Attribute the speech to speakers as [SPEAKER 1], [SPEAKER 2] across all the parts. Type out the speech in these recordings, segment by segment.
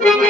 [SPEAKER 1] Thank you.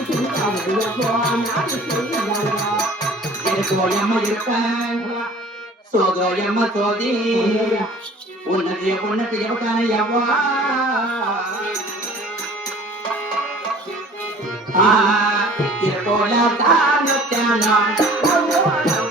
[SPEAKER 1] சோதோயம்ம சோதி உன்னது உனக்கு எவக்கான எவ்வா திருக்கோல
[SPEAKER 2] தான
[SPEAKER 1] தியானம்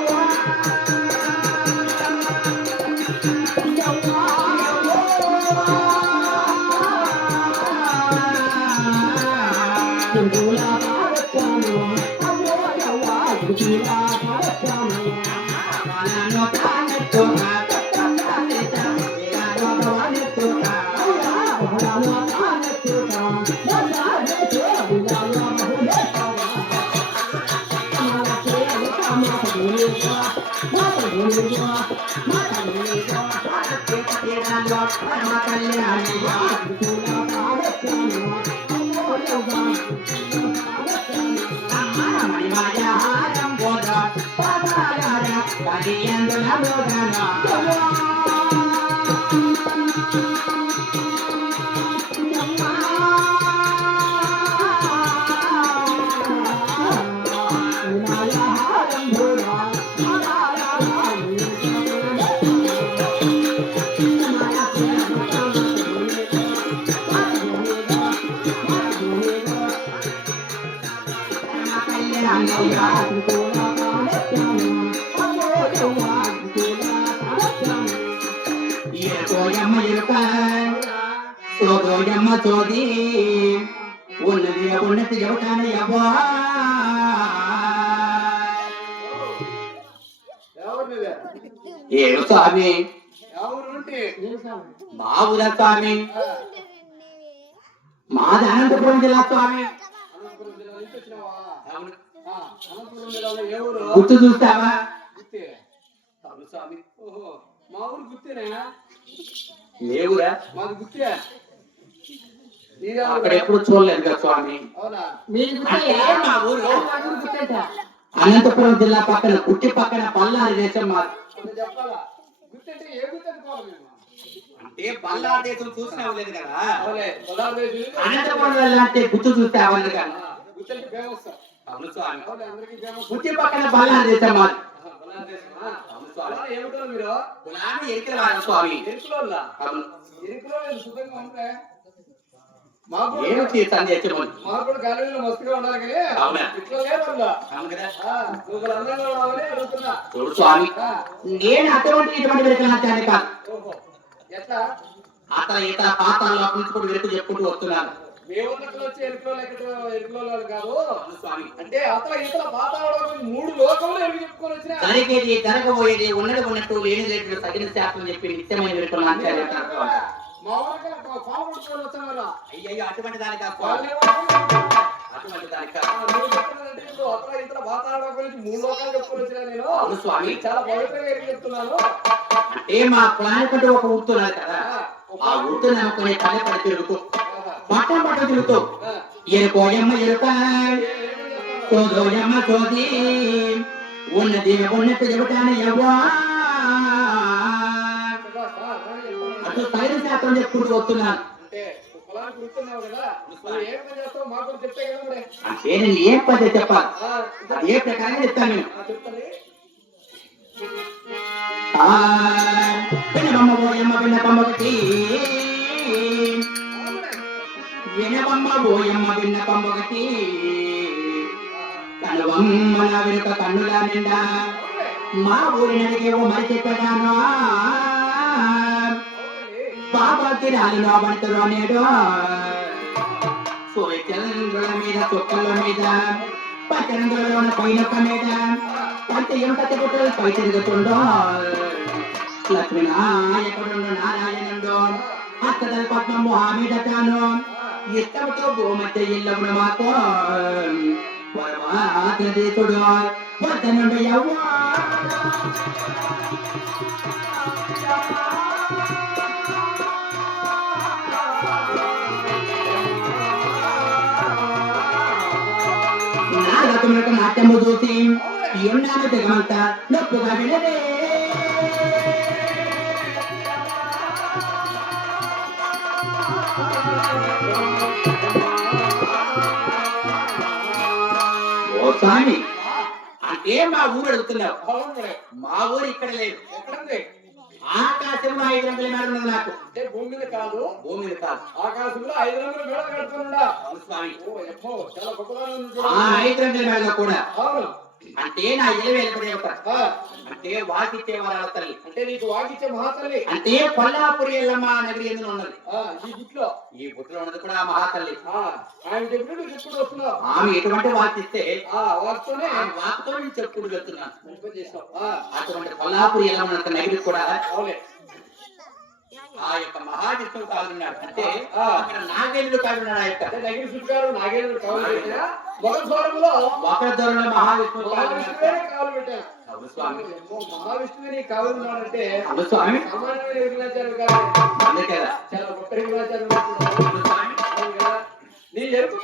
[SPEAKER 1] మాత Kalyani Padara, Padiyandra the Padara. సోది ఉన్నది ఎవా
[SPEAKER 3] ఎవరు నువ్వే?
[SPEAKER 1] ఏడు స్వామి? బాబుల స్వామి మాది అనంతపురం జిల్లా స్వామి? గుర్తు చూస్తావా
[SPEAKER 3] స్వామి. మా ఊరు గుత్తేనా
[SPEAKER 1] ఏ ఊరా
[SPEAKER 3] మాది నీదే
[SPEAKER 1] అక్కడ ఎప్పుడు చూడలేదు కదా స్వామి? అనంతపురం జిల్లా పక్కన కుట్టి పక్కన పల్లారి దేశం
[SPEAKER 3] అంటే
[SPEAKER 1] పల్లారి దేశం చూసినా లేదు కదా? అనంతపురం వెళ్ళాలంటే గుర్తు చూస్తే అవ్వదు కదా? అవును స్వామి. పక్కన పల్లారి దేశం మాది. ఎరికల స్వామి. అవును.
[SPEAKER 3] ఎరుకులో శుద్ధంగా ఉంటే మాకు కూడా-
[SPEAKER 1] ఏమిటి
[SPEAKER 3] అడుగుతున్నా.
[SPEAKER 1] చూడు స్వామి. నేను అటువంటి ఇటువంటి వెరకలాచాన్ని కాదు. అతను ఇతర పాత్రలో కూడా వెతుకు చెప్పుకుంటూ వస్తున్నాను జరిగేది జరగబోయేది ఉన్నది ఉన్నట్టు లేని లేని తగిన శాస్త్రం చెప్పి నిత్యమైన
[SPEAKER 3] పాల్గొట్టుకొని వచ్చాను కదా
[SPEAKER 1] అయ్యయ్యో అటువంటి దానికి కాదు. అటువంటి దానికి
[SPEAKER 3] ఆ,
[SPEAKER 1] కాదు.
[SPEAKER 3] నువ్వు చెప్తున్నదంటే ఇప్పుడు అతల ఇతర వాతావరణం గురించి మూడు లోకాలు చెప్పుకొని వచ్చిన నేను.
[SPEAKER 1] అవును స్వామి.
[SPEAKER 3] చాలా పవిత్రంగా చెప్తున్నాను?
[SPEAKER 1] అంటే మా ప్లాన్ ఒక ఊరుతున్నారు కదా. ఆ ఊరుతు నమ్ముకునే పల్లె పడి తిరుగుతూ
[SPEAKER 3] ఆహా.
[SPEAKER 1] పట్టం పట్ట తిరుగుతూ ఎరుకోయమ్మ ఎరుక
[SPEAKER 3] ఏమేమి చేస్తాను?
[SPEAKER 1] సోదోయమ్మ సోది ఉన్నది ఉన్నట్టు చెబుతాను ఎవ్వా
[SPEAKER 3] కదా.
[SPEAKER 1] అటు సైన శాస్త్రం చెప్పుకుంటూ వస్తున్నాను.
[SPEAKER 3] అంటే నువ్వు ఏ
[SPEAKER 1] పద్ధతి చెప్పాలి. ఏ ప్రకారంగా చెప్తాను నేను. వినబమ్మ పోయమ్మ విన్నపమ్మ ఒకటి వినబమ్మ పోయమ్మ విన్నపమ్మ ఒకటి కనుబొమ్మల వెనుక కన్నుల నిండా. మా ఊరి నడిగేవో మరి చెప్పడాను பாபாத்தின் ஹரிலோபத்திலோ நேடோ சுவைச்சல்கள மீத சொற்கள மீத பச்சனங்களோன பைனொக்க மீத பச்சையும் பச்சை குட்டல் பைத்திருக்கொண்டோ லக்ஷ்மி நாயகனுண்டு நாராயணனுண்டோ அத்ததல் பத்ம முகாமிடத்தானோ இத்தவற்று பூமத்தை இல்லம் நமாக்கோ வரமாத்திரதி தொடோ வர்த்தனுடைய యవ్వా నాట్యము చూసి ఉన్నాను జగమంతా నొప్పుగా వినదే స్వామి అంటే మా ఊరు అడుగుతున్నావు మా ఊరు ఇక్కడ లేదు.
[SPEAKER 3] ఎక్కడుంది
[SPEAKER 1] ఆకాశంలో ఐదు రంగుల మేడ ఉన్నది నాకు.
[SPEAKER 3] అంటే భూమి మీద కాదు.
[SPEAKER 1] భూమి మీద కాదు.
[SPEAKER 3] ఆకాశంలో ఐదు రంగుల మేడ కడుతున్నాడా
[SPEAKER 1] స్వామి.
[SPEAKER 3] చాలా గొప్పగా
[SPEAKER 1] ఐదు రంగుల మేడలో కూడా.
[SPEAKER 3] అవును.
[SPEAKER 1] అంటే నా ఇల్లు ఒక
[SPEAKER 3] ఆ,
[SPEAKER 1] అంటే వాకిచ్చే వరాల తల్లి
[SPEAKER 3] అంటే నీకు వాకిచ్చే మహాతల్లి.
[SPEAKER 1] అంటే కొల్లాపురి ఎల్లమ్మ నగరి ఎందులో ఉన్నది?
[SPEAKER 3] ఆ, ఈ గుట్లో.
[SPEAKER 1] ఈ బుట్టలో ఉన్నది కూడా ఆ మహాతల్లి.
[SPEAKER 3] ఆ, ఆయన చెప్పినట్టు చెప్పుడు వస్తున్నావు.
[SPEAKER 1] ఆమె ఎటువంటి వాకిస్తే
[SPEAKER 3] ఆ
[SPEAKER 1] వాకుతో చెప్పుకుంటూ వెళ్తున్నాను. అటువంటి కొల్లాపురి ఎల్లమ్మ యొక్క నగరి కూడా ఆ యొక్క మహావిష్ణువు కాదున్నాడు. అంటే. అక్కడ నాగేంద్రుడు కాదున్నాడు ఆ యొక్క
[SPEAKER 3] నగిరి చుట్టారు నాగేంద్రుడు కావాలి పెట్టినా
[SPEAKER 1] మహావిష్ణువు కాదున్నాడు
[SPEAKER 3] మహావిష్ణువే కావాలి పెట్టాను
[SPEAKER 1] అవును స్వామి.
[SPEAKER 3] అమ్మో, మహావిష్ణువే నీకు కావాలి ఉన్నాడంటే
[SPEAKER 1] అవును స్వామి.
[SPEAKER 3] సామాన్యమైన విగ్రహాచార్యులు కాదు.
[SPEAKER 1] అందుకే కదా
[SPEAKER 3] చాలా గొప్ప నీ ఎరుపు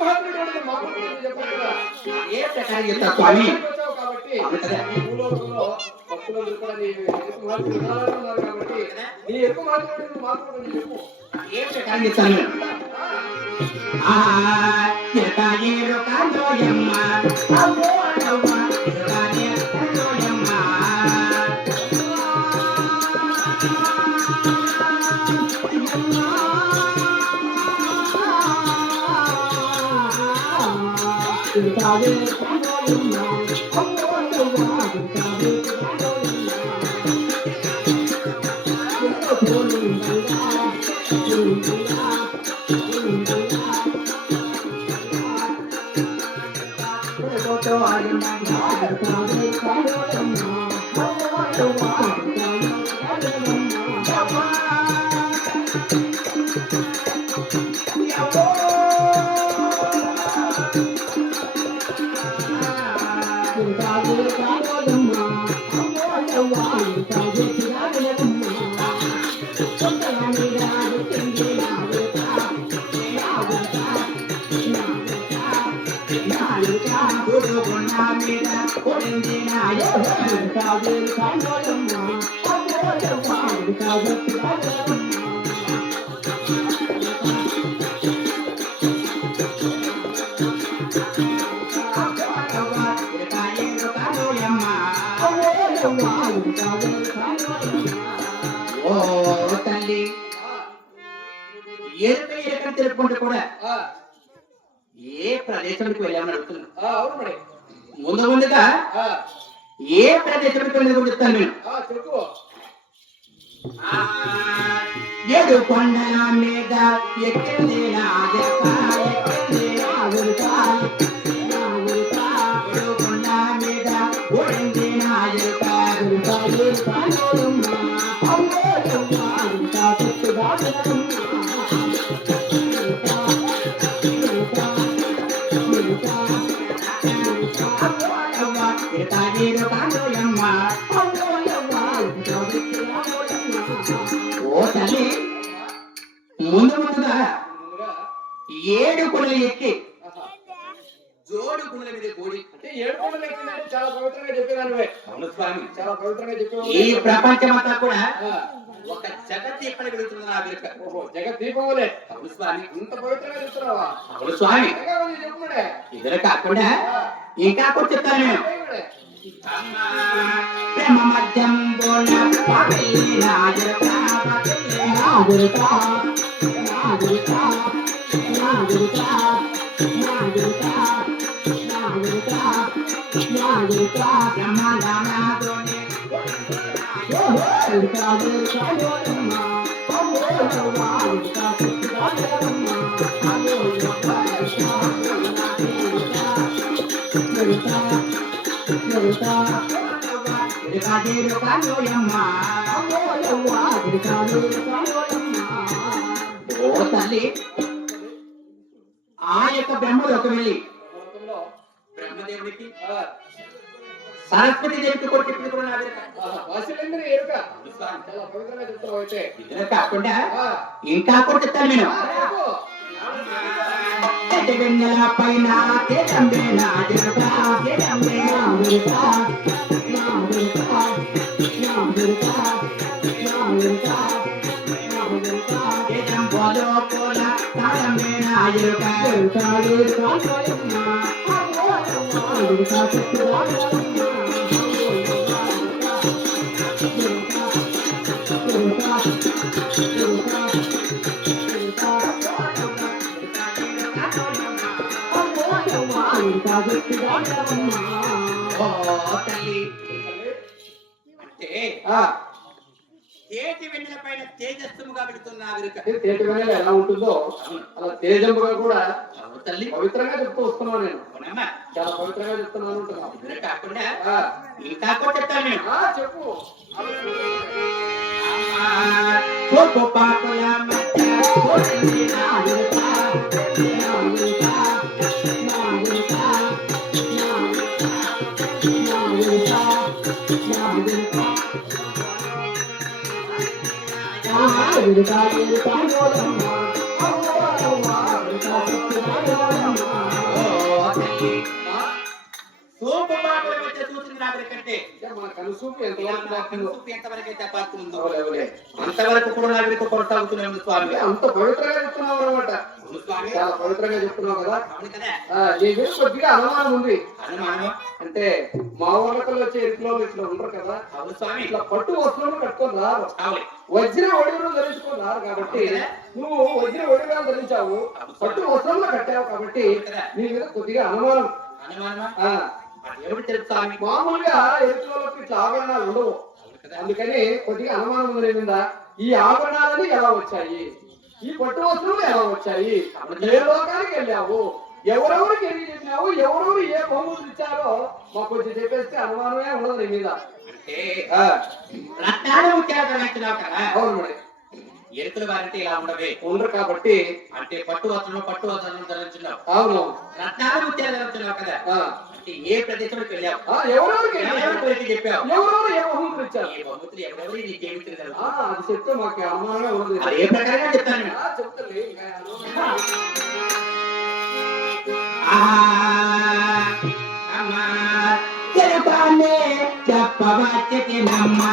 [SPEAKER 3] మామూలు
[SPEAKER 1] ఏ ప్రకారం చెప్తా స్వామి అవ్వ ఎటాయేరు కాండోయమ్మ ఎటాయేరు కాండోయమ్మ ఓ తల్లి ఎరుక ఎరుక తెలుపుకుంటూ కూడా
[SPEAKER 3] ఆ,
[SPEAKER 1] ఏ ప్రదేశానికి వెళ్ళామని అడుగుతున్నాను
[SPEAKER 3] ఆ, అవును మరి
[SPEAKER 1] ముందు ముందుగా ఏ ప్రదేశానికి వెళ్ళి చెప్తాను నేను ఏడు కొండల మీద ఎక్కింది. ఏడు కొండల మీద ఈ
[SPEAKER 3] చెప్పేవాళ్ళు
[SPEAKER 1] ప్రపంచమంతా కూడా
[SPEAKER 3] ఆ,
[SPEAKER 1] ఒక జగత్ ఎక్కడ వెళుతుంది నా వెనుక
[SPEAKER 3] ఓహో జగత్ దీపములే
[SPEAKER 1] అవును స్వామి.
[SPEAKER 3] ఇంత పవిత్రంగా చెప్తున్నావా?
[SPEAKER 1] అవును స్వామి.
[SPEAKER 3] ఇంకా కొంచెం చెప్పు మరే.
[SPEAKER 1] ఇద్దరు కాకుండా
[SPEAKER 3] ఆ,
[SPEAKER 1] ఇంకా కూడా చెప్తాను నేను.
[SPEAKER 3] ఏయ్ మరే.
[SPEAKER 1] ప్రేమ మధ్యం బోన పాపిల్లి నాగరిక, పాపిల్లి నాగరిక, నాగరిక, నాగరిక, నాగరిక, నాగరిక, నాగరిక, బ్రహ్మదానాదోని ఓ తల్లి ఆ యొక్క బ్రహ్మలోకి వెళ్ళి. బ్రహ్మదేవుడికి నా
[SPEAKER 3] వాసులేంద్ర ఎరుక. చాలా పవిత్రంగా అయితే
[SPEAKER 1] ఇద్దరు కాకుండా ఇంకా కూడా చెప్తాను నేను వెన్నెల పైన తేజంబే. తేజం ఓ తల్లి అంటే తేటి వెన్నెల పైన
[SPEAKER 3] తేటి వేళ ఎలా ఉంటుందో అలా తేజంపుగా కూడా
[SPEAKER 1] తల్లి.
[SPEAKER 3] పవిత్రంగా చెప్తూ వస్తున్నాను నేను. చాలా పవిత్రంగా చెప్తున్నాను
[SPEAKER 1] కాకుండా
[SPEAKER 3] ఆ,
[SPEAKER 1] ఇంకా కూడా చెప్తాను నేను.
[SPEAKER 3] ఆ, చెప్పు.
[SPEAKER 1] పాపుల మధ్య నాగరిక, ఓ
[SPEAKER 3] మన కనుసూపు ఎంతవరకు
[SPEAKER 1] నా అయితే
[SPEAKER 3] అవులే.
[SPEAKER 1] అంతవరకు కూడా నాగరిక కొనసాగుతూనే ఉంది స్వామి.
[SPEAKER 3] అంత పవిత్రంగా చెప్తున్నావు అనమాట చాలా పవిత్రంగా చెప్తున్నావు కదా. నీ మీద కొద్దిగా అనుమానం ఉంది.
[SPEAKER 1] అనుమానం
[SPEAKER 3] అంటే మా ఊళ్ళకల్లో వచ్చే ఇంట్లో ఇట్లా ఉండరు కదా.
[SPEAKER 1] స్వామి.
[SPEAKER 3] ఇట్లా పట్టు వస్త్రములు కట్టుకొని రారు. వజ్ర ఒడివులు ధరించుకొని రారు కాబట్టి నువ్వు వజ్ర ఒడిగా ధరించావు పట్టు వస్త్రంలో కట్టావు కాబట్టి నీ మీద కొద్దిగా అనుమానం.
[SPEAKER 1] తెలుసు స్వామి
[SPEAKER 3] మామూలుగా ఎరుకలకు ఇట్లా ఆభరణాలు ఉండవు. అందుకని కొద్దిగా అనుమానం ఉంది మీద ఈ ఆభరణాలని ఎలా వచ్చాయి? ఈ పట్టు వస్తువులు ఎలా వచ్చాయి? ఏ లోకానికి వెళ్ళావు? ఎవరెవరికి ఎన్ని చెప్పినావు ఎవరెవరు ఏ బహుమతులు ఇచ్చారో మాకు కొంచెం చెప్పేస్తే అనుమానమే ఉండదు నీ మీద. అవును మరి.
[SPEAKER 1] ఎరుకుల వారంటే ఇలా ఉండవే.
[SPEAKER 3] ఉండరు కాబట్టి
[SPEAKER 1] అంటే పట్టు వస్త్రం పట్టు వస్త్రం ధరించినావు
[SPEAKER 3] అవును.
[SPEAKER 1] రత్నాలు ముత్యాలు ధరించినావు కదా. అంటే ఏ ప్రదేశంలోకి వెళ్ళావు?
[SPEAKER 3] ఎవరెవరికి చెప్పావు? ఎవరెవరు ఏ బహుమతులు ఇచ్చారు
[SPEAKER 1] ఈ బహుమతులు ఎవరెవరు నీకేమి
[SPEAKER 3] ఆ,
[SPEAKER 1] తెలుసు
[SPEAKER 3] అది చెప్తే మాకు ఉండదు.
[SPEAKER 1] ఏ ప్రకారంగా చెప్తాను? నమ్మా.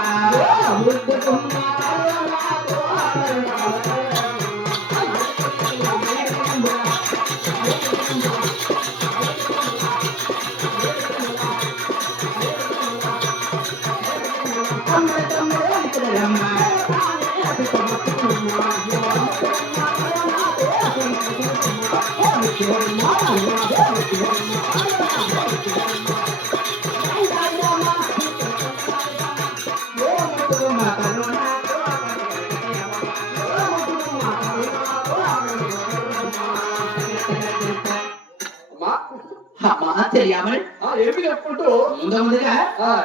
[SPEAKER 3] அம்மா தமிழ்
[SPEAKER 1] திருடம்மா அப்படி
[SPEAKER 3] பார்த்து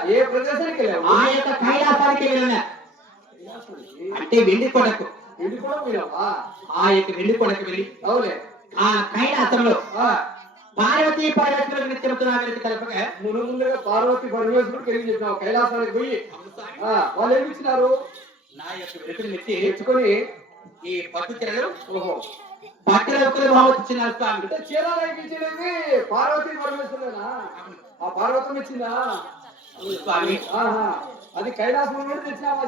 [SPEAKER 3] ఏ ప్రదేశానికి వెళ్ళావు?
[SPEAKER 1] ఆ యొక్క కైలాసానికి వెళ్ళిన. అంటే వెండి కొడకు.
[SPEAKER 3] ఇంటి కూడా పోయినావా
[SPEAKER 1] ఆ యొక్క వెండి కొడకు వెళ్ళి
[SPEAKER 3] అవులే.
[SPEAKER 1] ఆ కైలాసంలో పార్వతీ పరమేశ్వరుల గురించి చెబుతున్నామని తెలపగా
[SPEAKER 3] ముందు ముందుగా పార్వతి పరమేశ్వరుడు కలిగి చెప్పినావు కైలాసానికి పోయి. వాళ్ళు ఏమి ఇచ్చినారు?
[SPEAKER 1] నా యొక్క వెలుగుని
[SPEAKER 3] తెచ్చుకొని.
[SPEAKER 1] ఈ పట్టు చీరలు.
[SPEAKER 3] ఓహో.
[SPEAKER 1] పట్టుల ఒక్కరు భావించినారు స్వామి.
[SPEAKER 3] అంటే చీరాలకి ఇచ్చినది పార్వతి పరమేశ్వరుడేనా? ఆ పార్వతం ఇచ్చిందా?
[SPEAKER 1] స్వామి.
[SPEAKER 3] అది కైలాసం నుండి తెచ్చినావా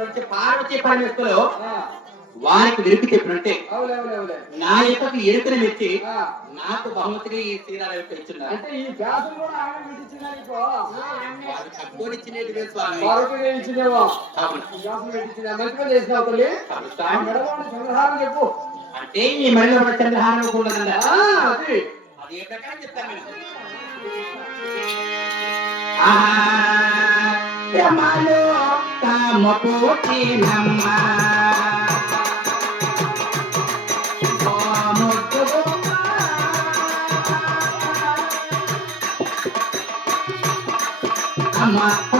[SPEAKER 1] నుంచి పార్వతీ పరమేశ్వరులు వారికి వెలుగు చెప్పినట్టే నా యొక్క ఎరుకని మెచ్చి నాకు బహుమతిగా ఈ
[SPEAKER 3] అంటే వ్యాసం కూడా
[SPEAKER 1] స్వామి.
[SPEAKER 3] ఇచ్చినేవా. మెడలోని చంద్రహారం చెప్పు.
[SPEAKER 1] అంటే ఈ చంద్రహారం
[SPEAKER 3] అది.
[SPEAKER 1] అది ఏ ప్రకారం చెప్తాను నేను బ్రహ్మలో నమ్మ అమ్మ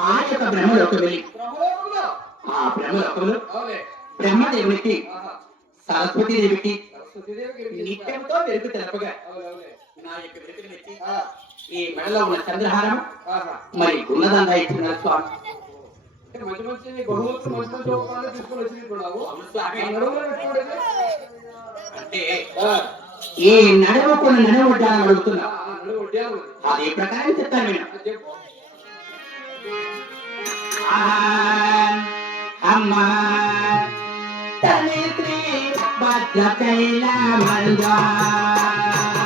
[SPEAKER 1] ఆ యొక్క బ్రహ్మలోకి వెళ్ళి
[SPEAKER 3] బ్రహ్మలోకంలో
[SPEAKER 1] ఆ బ్రహ్మలోకంలో
[SPEAKER 3] అవులే
[SPEAKER 1] బ్రహ్మదేవునికి. సరస్వతి దేవికి? నిత్యంతో వెలుగు తెలపగా నా యొక్క ఈ మెడలో ఉన్న చంద్రహారం. మరి ఇచ్చిన స్వామి
[SPEAKER 3] అంటే మంచి మంచి బహుమతులు మంచి మంచి ఉపకారాలు తీసుకొని వచ్చినట్టున్నావు
[SPEAKER 1] అవును స్వామి.
[SPEAKER 3] ఆ నడుములో పెట్టుకోవడమే.
[SPEAKER 1] అంటే
[SPEAKER 3] ఆ,
[SPEAKER 1] ఈ నడవడ్డాను అడుగుతున్నా. అది ప్రకారం చెప్తాను నేను అమ్మా తల్లి శ్రీ భద్ర కైలామంగా
[SPEAKER 2] Yeah.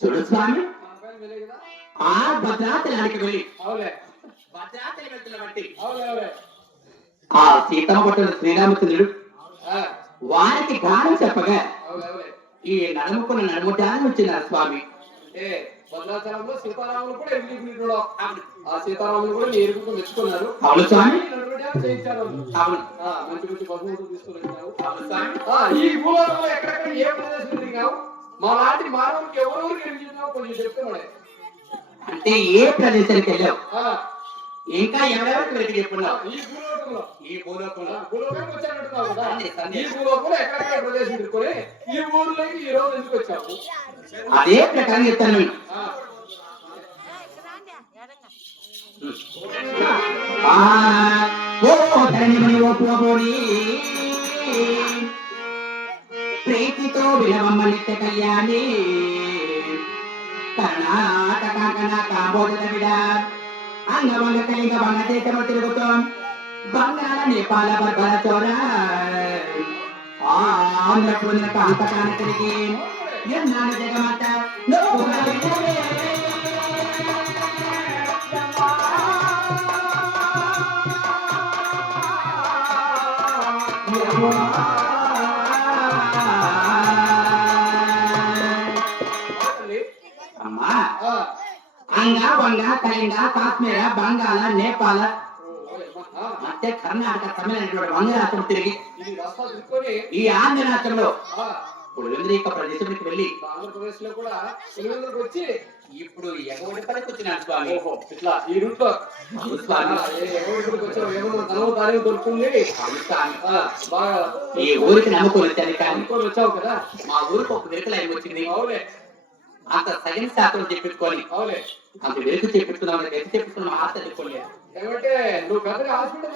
[SPEAKER 1] చూడు స్వామి ఆ భద్రాచల
[SPEAKER 3] నడికలి భద్రాచల
[SPEAKER 1] ఆ సీతమ్మ పట్టిన శ్రీరామచంద్రుడు వారికి గానం చెప్పగా ఈ నడుముకున్న నడుముటాన్ని వచ్చినారు స్వామి.
[SPEAKER 3] ఏ భద్రాచలంలో సీతారాములు కూడా ఎరుగుతున్నాడు ఆ సీతారాములు కూడా మెచ్చుకున్నారు.
[SPEAKER 1] అవును స్వామి.
[SPEAKER 3] చేయించారు. వాళ్ళు.
[SPEAKER 1] అవును.
[SPEAKER 3] ఆ, మంచి మంచి బహుమతులు తీసుకుని వచ్చావు
[SPEAKER 1] అవును స్వామి.
[SPEAKER 3] ఆ, ఈ భూలోకంలో ఎక్కడెక్కడ ఏ ప్రదేశం తిరిగావు మా లాంటి మానవుడికి ఎవరెవరికి ఎరిగినావు కొంచెం చెప్తే మరి
[SPEAKER 1] అంటే ఏ ప్రదేశానికి వెళ్ళావు? ఇంకా ఎవరెవరికి వెతికి చెప్పున్నావు?
[SPEAKER 3] భూలోకంలో.
[SPEAKER 1] ఈ భూలోకంలో.
[SPEAKER 3] భూలోకానికి వచ్చానంటున్నావు కదా. ఈ భూలోకంలో ఎక్కడెక్కడ ప్రదేశం తిరుక్కొని ఈ ఊర్లోకి ఈ రోజు ఎందుకు వచ్చావు?
[SPEAKER 1] అదే ప్రకారం చెప్తాను ఓ ఓ ప్రీతితో విలవమ్మ నిత్య కళ్యాణి. కర్ణాటక కన కాబోధ విడ అంగవంగ కలింగ దేశము తిరుగుతాం ಬಂಗಾರನಿ ಪಾಲ ಬಗಳ ಚೋರ ಆಮ್ಲ
[SPEAKER 3] ಪುಣ್ಯ
[SPEAKER 1] ಪಾಪ
[SPEAKER 3] ಕಾಣಕರಿಗೆ
[SPEAKER 1] ಎನ್ನಾಡ ಜಗಮಾತ ಅಮ್ಮ ಅಂಗ ಬಂಗ ಕಲಿಂಗ
[SPEAKER 3] ಕಾಶ್ಮೀರ ಬಂಗಾಳ ನೇಪಾಳ
[SPEAKER 1] మధ్య కర్ణాటక తమిళనాడు వంగరాష్ట్రం తిరిగి
[SPEAKER 3] ఈ రాష్ట్రాలు తిరుక్కొని
[SPEAKER 1] ఈ ఆంధ్ర రాష్ట్రంలో
[SPEAKER 3] ఆ,
[SPEAKER 1] ఇప్పుడు వెంద్రీక ప్రదేశానికి వెళ్ళి
[SPEAKER 3] ఆంధ్రప్రదేశ్లో కూడా పులివెందులకు వచ్చి
[SPEAKER 1] ఇప్పుడు ఎగవడి పనికి వచ్చినాడు స్వామి.
[SPEAKER 3] ఇట్లా ఈ రూట్లో.
[SPEAKER 1] అవును స్వామి.
[SPEAKER 3] ఎవరికి వచ్చావు? ఏమో ధనము తానే దొరుకుతుంది?
[SPEAKER 1] అవును స్వామి.
[SPEAKER 3] ఆ, బాగా
[SPEAKER 1] ఈ ఊరికి నమ్ముకొని వచ్చాను కానీ
[SPEAKER 3] అనుకొని వచ్చావు కదా?
[SPEAKER 1] మా ఊరికి ఒక వెనుకలు అయి వచ్చింది.
[SPEAKER 3] అవులే.
[SPEAKER 1] అంత సగం శాతం చెప్పుకొని
[SPEAKER 3] అవులే.
[SPEAKER 1] అంత చెప్పుకున్నాం ఎత్తి చెప్పుకున్నాం ఆశ చెప్పుకోలేదు
[SPEAKER 3] ఏమంటే నువ్వు పెద్దగా హాస్పిటల్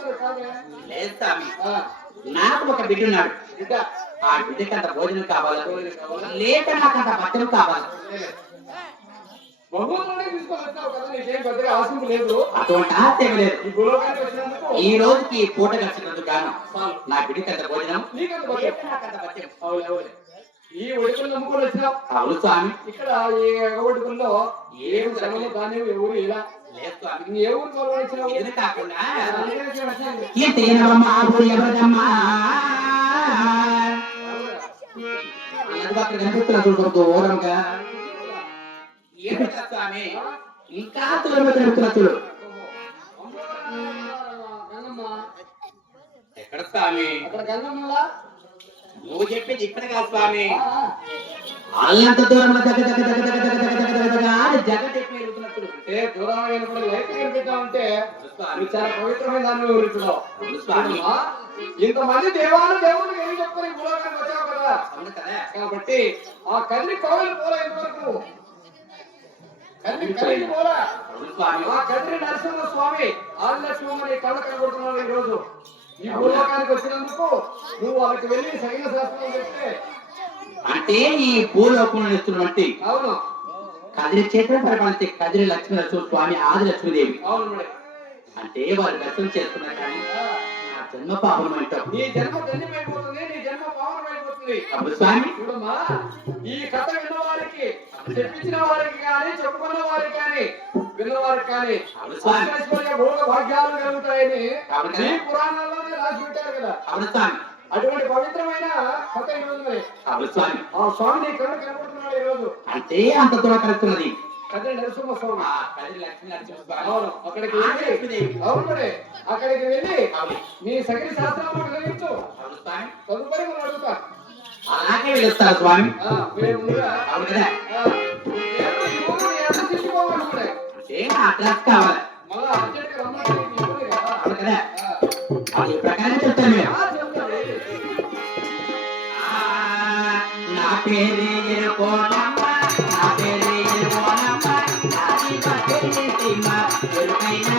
[SPEAKER 1] నాకు ఒక బిడ్డ ఉన్నాడు. ఆ బిడ్డకి అంత భోజనం కావాలి? లేక నాకు అంత భక్తులు కావాలి?
[SPEAKER 3] ఈ
[SPEAKER 1] రోజుకి పూట కలిసినందుకు గాను నా బిడ్డకి అంత భోజనం
[SPEAKER 3] ఈ ఒడికలు నమ్ముకొని వచ్చినావు.
[SPEAKER 1] అవును స్వామి.
[SPEAKER 3] ఇక్కడ ఈ కానీ ఎవరు ఇలా
[SPEAKER 1] ఎదు కాకుండా అక్కడ కనిపిస్తున్న చూడు దూరంగా ఏమిటా స్వామి? ఇంకా దూరం కనిపిస్తున్న చూడు. ఎక్కడ స్వామి?
[SPEAKER 3] అక్కడ గంగమ్మలా?
[SPEAKER 1] నువ్వు ఇక్కడ కాదు స్వామి. అల్లంత
[SPEAKER 3] దూరం
[SPEAKER 1] అంటే
[SPEAKER 3] ఇంతమంది దేవాలు దేవుళ్ళు ఏం చెప్తారు ఈ భూలోకానికి వచ్చావు కదా? కాబట్టి ఆ కన్ని కోవలు పోలే ఇంతవరకు. కన్ని నరసింహ స్వామి. ఆలక్ష్మణి కళ్ళ కనబడుతున్నాడు ఈ రోజు ఈ భూలోకానికి వచ్చినందుకు నువ్వు వాళ్ళకి వెళ్ళి సైన శాస్త్రం చెప్తే.
[SPEAKER 1] అంటే ఈ భూలోకంలో ఇస్తున్నటువంటి
[SPEAKER 3] అవును.
[SPEAKER 1] కదిరి చేతుల పరిపాలించే కదిరి లక్ష్మీ నరసింహ స్వామి ఆది లక్ష్మీదేవి
[SPEAKER 3] అవును
[SPEAKER 1] అంటే వారు దర్శనం చేసుకున్నారు కానీ నా జన్మ పాపం అంటాం
[SPEAKER 3] నీ జన్మ ధన్యమైపోతుంది నీ జన్మ పావనమైపోతుంది
[SPEAKER 1] అవును స్వామి?
[SPEAKER 3] చూడమ్మా ఈ కథ విన్న వారికి చెప్పించిన వారికి కానీ చెప్పుకున్న వారికి కానీ విన్నవారికి కానీ
[SPEAKER 1] అవును స్వామి.
[SPEAKER 3] ఐశ్వర్య భోగ భాగ్యాలు కలుగుతాయని? ఈ పురాణాల్లోనే రాసి పెట్టారు కదా.
[SPEAKER 1] స్వామి
[SPEAKER 3] అటువంటి పవిత్రమైన కథ ఈ రోజు మరి
[SPEAKER 1] స్వామి
[SPEAKER 3] ఆ స్వామిని కళ్ళు కనబడుతున్నాడు ఈ రోజు
[SPEAKER 1] అంటే అంత దూరం కలుగుతున్నది
[SPEAKER 3] కదిరి నరసింహ స్వామి.
[SPEAKER 1] ఆ కదిరి లక్ష్మీ నరసింహ స్వామి.
[SPEAKER 3] అవును అక్కడికి వెళ్ళి అవును మరి అక్కడికి వెళ్ళి నీ సగరి శాస్త్రాలను
[SPEAKER 1] అవును స్వామి
[SPEAKER 3] తదుపరి మనం అడుగుతా.
[SPEAKER 1] అలాగే వెళ్తారు స్వామి అవును కదా అంటే అట్లా కావాలి అవును కదా ఈ ప్రకారం చెప్తాను మేము నా పేరు ఎరుకోనమ్మ నా పేరు ఎరుకోనమ్మ నా పేరు ఎరుకోనమ్మ ఎరుకైనా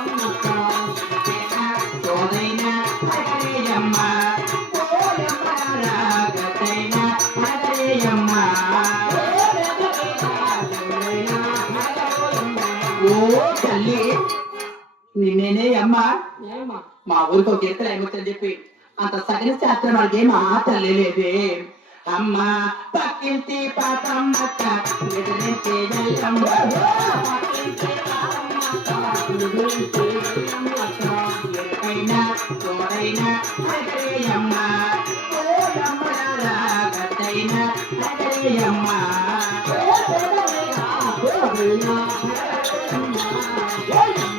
[SPEAKER 1] అమ్మా మా ఊరికి ఒక ఎక్కడ ఏమొచ్చని చెప్పి అంత సగం శాస్త్రం అడిగే మా తల్లి లేదే అమ్మా పక్కింటి ఎరుకైన తోడైన అగరేయమ్మ గట్టైన అగరేయమ్మ అగరేయమ్మ ఓ